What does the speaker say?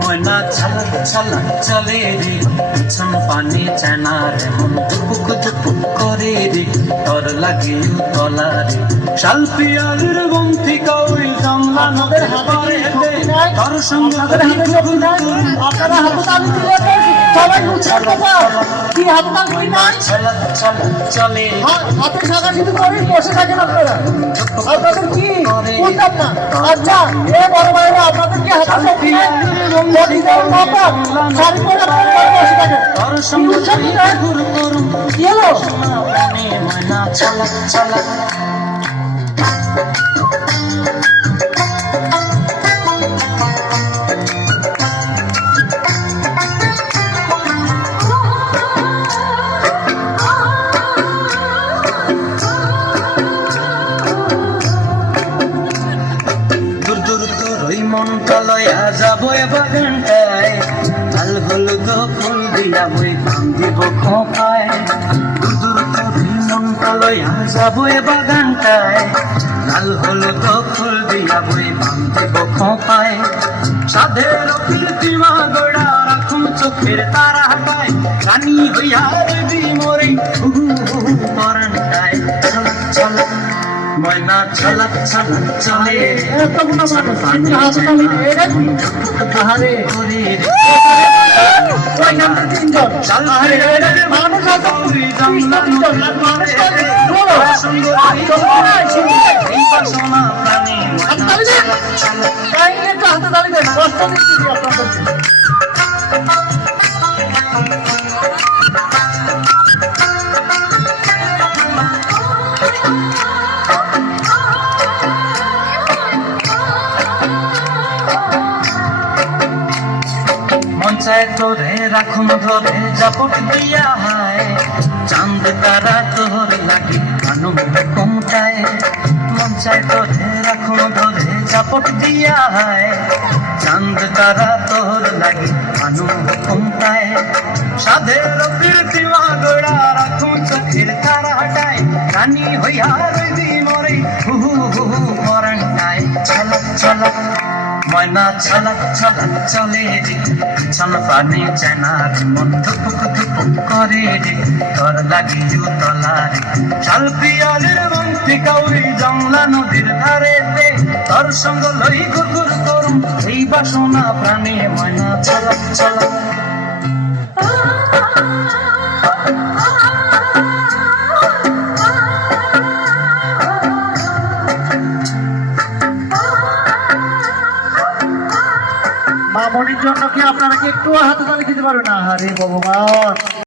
ময়না ছলক ছলক চলে রে, পিছন পানি চেনা রে, মন দুপুক দুপুক করে রে, তোর লাগে তলা রে। শালপিয়ালের বন্ধি কই জানলা নদের পারে দে, তোর সঙ্গে আপনারা হাতে তালি দিলে সবাই উৎসব কথা কি হাতে তালি নাই ছলক ছলক চলে হাতে সাদা শুধু করে বসে থাকেন আপনারা আপনাদের কি বুঝলাম না। আচ্ছা এ বড় ভাইরা আপনাদের কি হাতে তালি বডি দেওয়ার মাপা শাড়ি পরে আপনারা বসে থাকেন তোর সঙ্গে ঘুর করুম কি হলো ময়না ছলক ছলক। মনটা লয়া যাবো এ বাগানটায়, লাল হলুদ ফুল দিয়া বই বান্ধিব খোঁপায়। দূর দূর করে মনটা লয়া যাবো এ বাগানটায়, লাল হলুদ ফুল দিয়া বই বান্ধিব খোঁপায়। সাধের কীর্তিমা গোড়া রাখুন চোখের তারা হাটায়, রানী হইয়া রবি মরে পরানটায়। ছলক ছলক ময়না ছলক ছলক চলে মঞ্চায় তোরে রাখুন ধরে জাপট দিয়া হায়, চাঁদ তারা তোর লাগে কানু কমটায়। মঞ্চায় তোরে রাখুন ধরে জাপট দিয়া হায়, চাঁদ তারা তোর লাগে কানু কমটায়। সাধের কীর্তিমা গোড়া রাখুন চোখের তারা হাটায়, রানী হইয়া রবি মরে হু পরানটায়। ছলক ছলক ময়না ছলক ছলক চলে রে, পিছন পানি চেনা রে, মন ধুপুক ধুপুক করে রে, তোর লাগে তলা রে। শালপিয়ালের বন্ধি কই জংলা নদীর ধারে দে, তোর সঙ্গ লই গুরগুর করুম এই বাসনা প্রাণে। ময়না ছলক ছলক মামনির জন্য কি আপনারা কি একটু হাতে তালি দিতে পারবেন না? আরে ভগবান।